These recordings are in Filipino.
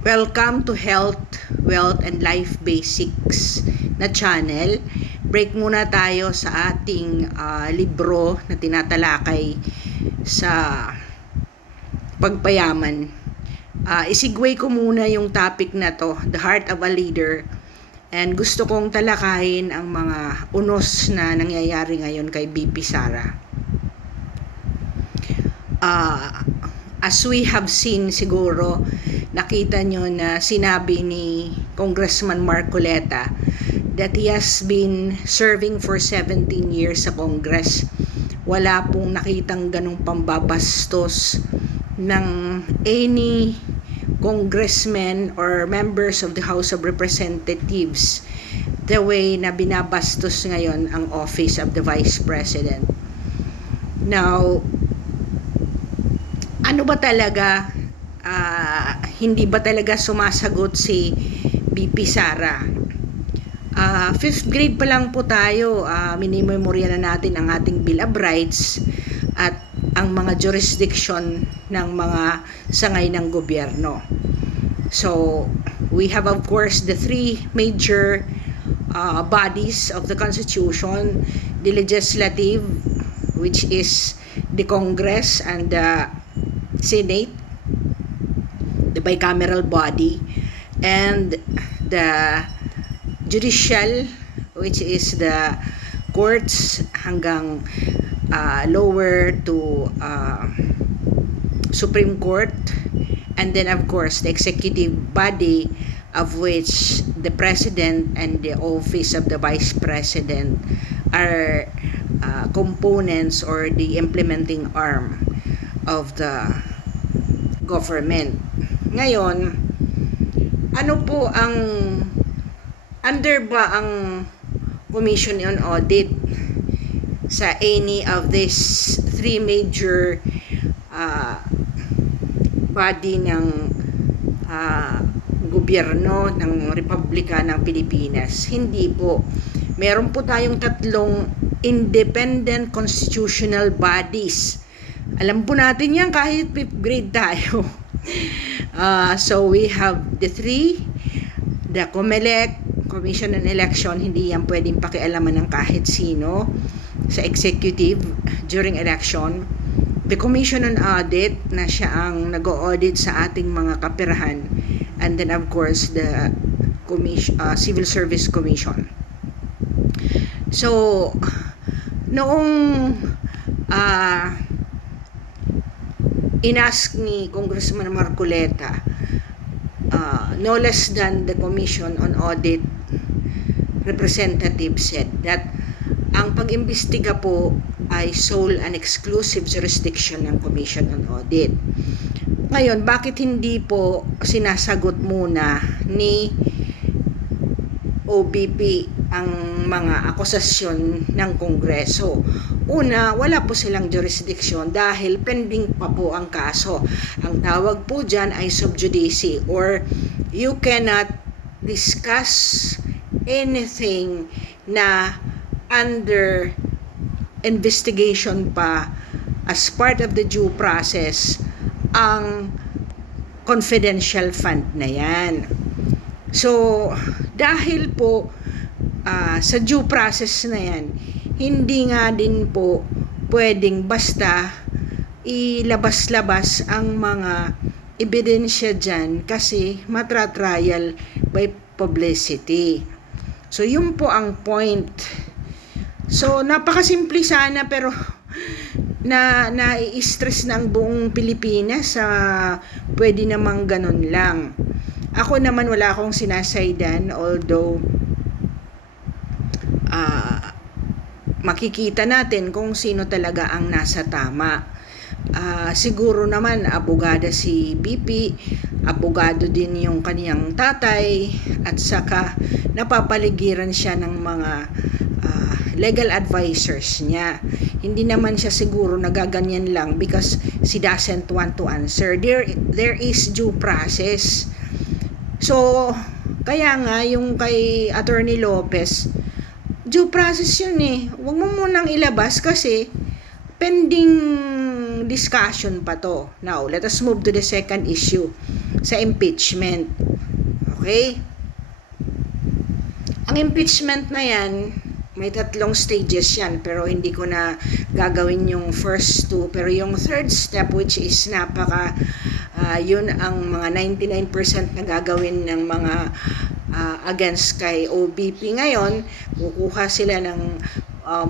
Welcome to Health, Wealth, and Life Basics na channel. Break muna tayo sa ating libro na tinatalakay sa pagpayaman. Isigway ko muna yung topic na to, The Heart of a Leader. And gusto kong talakayin ang mga unos na nangyayari ngayon kay BP Sara. As we have seen siguro, nakita nyo na sinabi ni Congressman Marcoleta that he has been serving for 17 years sa Congress. Wala pong nakitang ganong pambabastos ng any congressmen or members of the House of Representatives the way na binabastos ngayon ang office of the Vice President. Now, ano ba talaga, hindi ba talaga sumasagot si BP Sara? 5th grade pa lang po tayo, minimemorya na natin ang ating Bill of Rights at ang mga jurisdiction ng mga sangay ng gobyerno. So, we have of course the three major bodies of the Constitution, the legislative, which is the Congress and the Senate, the bicameral body, and the judicial, which is the courts hanggang lower to Supreme Court, and then of course the executive body, of which the President and the office of the Vice President are components or the implementing arm of the government. Ngayon, ano po ang under ba ang Commission on Audit sa any of these three major body ng gobyerno ng Republika ng Pilipinas? Hindi po. Meron po tayong tatlong independent constitutional bodies. Alam po natin yan kahit 5th grade tayo. So we have the three, the COMELEC, Commission on Election, hindi yan pwedeng pakialaman ng kahit sino sa executive during election. The Commission on Audit, na siya ang nag-audit sa ating mga kaperahan. And then of course the Civil Service Commission. So, noong inask ni Congressman Marcoleta, no less than the Commission on Audit representative said that ang pag-imbestiga po ay sole and exclusive jurisdiction ng Commission on Audit. Ngayon, bakit hindi po sinasagot muna ni OBP ang mga akusasyon ng Kongreso? Una, wala po silang jurisdiction dahil pending pa po ang kaso. Ang tawag po dyan ay sub judice, or you cannot discuss anything na under investigation pa as part of the due process ang confidential fund na yan. So, dahil po sa due process na yan, hindi nga din po pwedeng basta ilabas-labas ang mga ebidensya dyan kasi matratrial by publicity. So, yun po ang point. So, napakasimple sana pero nai-stress ng buong Pilipinas sa pwede namang ganun lang. Ako naman wala akong sinasaydan, although makikita natin kung sino talaga ang nasa tama. Siguro naman abogada si BP, abogado din yung kaniyang tatay, at saka napapaligiran siya ng mga legal advisors niya. Hindi naman siya siguro nagaganyan lang because she doesn't want to answer. There is due process. So, kaya nga yung kay Attorney Lopez, due process yun eh. Huwag mo munang ilabas kasi pending discussion pa to. Now, let us move to the second issue. sa impeachment. Okay? Ang impeachment na yan, may 3 stages yan, pero hindi ko na gagawin yung first 2. Pero yung third step, which is yun ang mga 99% na gagawin ng mga against kay OBP ngayon, kukuha sila ng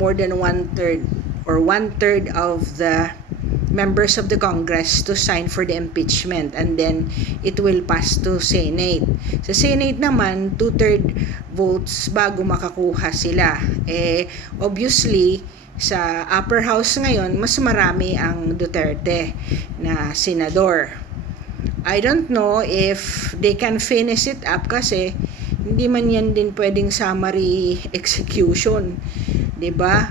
more than 1/3 or 1/3 of the members of the Congress to sign for the impeachment, and then it will pass to Senate. Sa Senate naman, 2/3 votes bago makakuha sila. Obviously, sa upper house ngayon, mas marami ang Duterte na senador. I don't know if they can finish it up kasi hindi man yan din pwedeng summary execution, 'di ba?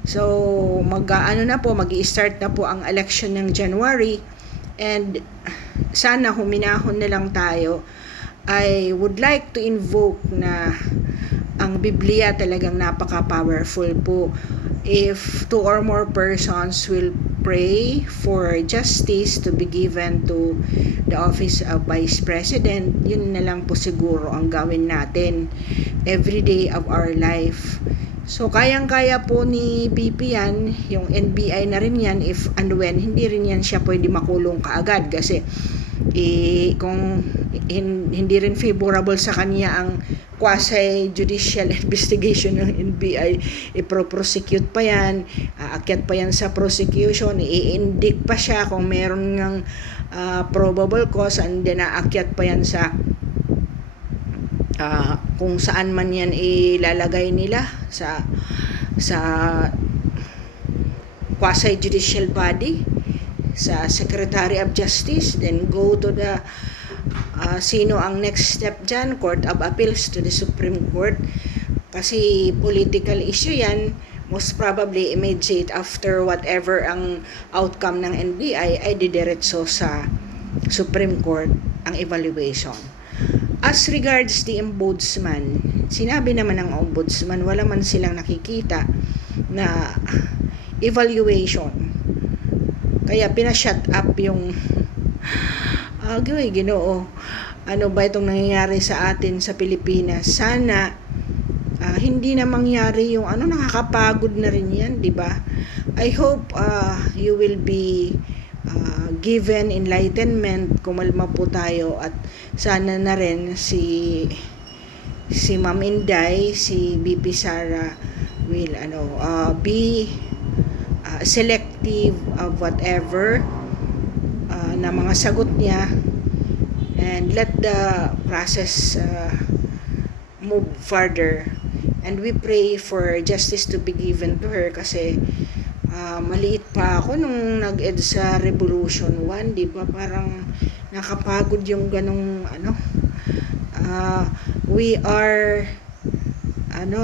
So, mag-i-start na po ang election ng January, and sana huminahon na lang tayo. I would like to invoke na ang Biblia talagang napaka-powerful po. If 2 or more persons will pray for justice to be given to the office of Vice President, yun na lang po siguro ang gawin natin every day of our life. So, kayang-kaya po ni BP yan, yung NBI na rin yan, if and when, hindi rin yan siya pwede makulong kaagad kasi kung hindi rin favorable sa kanya ang quasi-judicial investigation ng NBI, ipro-prosecute pa yan, aakyat pa yan sa prosecution, i-indict pa siya kung meron ng probable cause, and then aakyat pa yan sa kung saan man yan ilalagay nila sa quasi-judicial body, sa Secretary of Justice, then go to the sino ang next step dyan, Court of Appeals to the Supreme Court, kasi political issue yan. Most probably immediate after whatever ang outcome ng NBI ay didiretso sa Supreme Court ang evaluation. As regards the ombudsman, sinabi naman ng ombudsman, wala man silang nakikita na evaluation. Kaya pinashut up yung Ginoo. Ano ba itong nangyayari sa atin sa Pilipinas? Sana hindi na mangyari yung nakakapagod na rin yan, di ba? I hope you will be given enlightenment, kumalma po tayo, at sana na rin si Ma'am Inday, si BP Sara will be selective of whatever na mga sagot niya, and let the process move further, and we pray for justice to be given to her kasi maliit pa ako nung nag-ed sa Revolution 1, di ba? Parang nakapagod yung ganong we are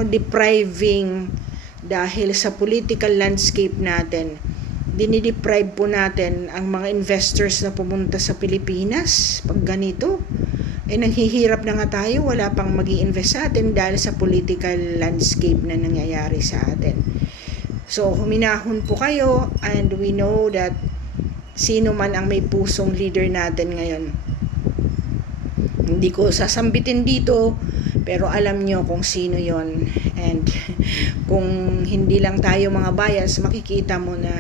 depriving dahil sa political landscape natin. Dinideprive po natin ang mga investors na pumunta sa Pilipinas pag ganito. Nanghihirap na nga tayo, wala pang mag-i-invest sa atin dahil sa political landscape na nangyayari sa atin. So, huminahon po kayo, and we know that sino man ang may pusong leader natin ngayon. Hindi ko sasambitin dito, pero alam nyo kung sino yon. And kung hindi lang tayo mga bias, makikita mo na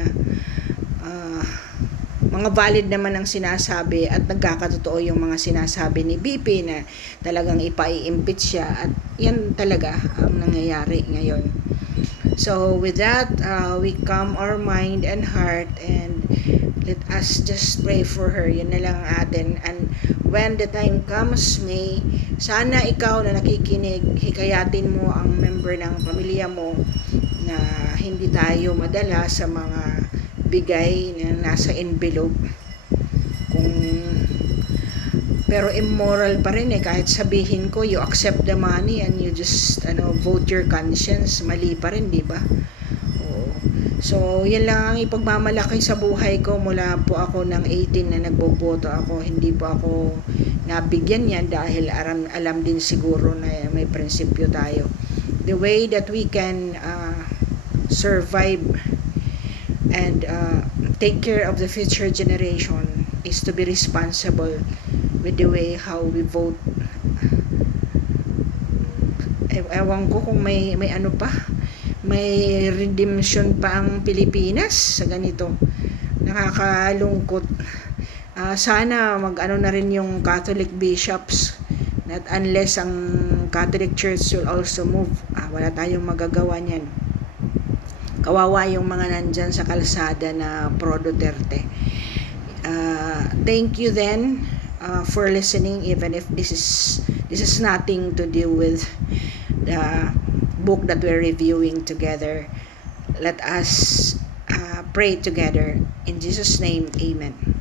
mga valid naman ang sinasabi at nagkakatotoo yung mga sinasabi ni BP na talagang ipa-impeach siya, at yan talaga ang nangyayari ngayon. So with that, we calm our mind and heart, and let us just pray for her. Yun na lang atin. And when the time comes, sana ikaw na nakikinig, hikayatin mo ang member ng pamilya mo na hindi tayo madala sa mga bigay na nasa envelope. Pero immoral pa rin kahit sabihin ko you accept the money and you just vote your conscience, mali pa rin, di ba? So yan lang ang ipagmamalaki sa buhay ko mula po ako ng 18 na nagboboto ako. Hindi po ako nabigyan yan dahil alam din siguro na may prinsipyo tayo. The way that we can survive and take care of the future generation is to be responsible with the way how we vote. Ewan ko kung may ano pa, may redemption pa ang Pilipinas sa ganito. Nakakalungkot. Sana mag-ano na rin yung Catholic bishops, that unless ang Catholic Church will also move, wala tayong magagawa niyan. Kawawa yung mga nandyan sa kalsada na pro Duterte. Thank you then for listening, even if this is nothing to do with the book that we're reviewing together. Let us pray together. In Jesus' name, amen.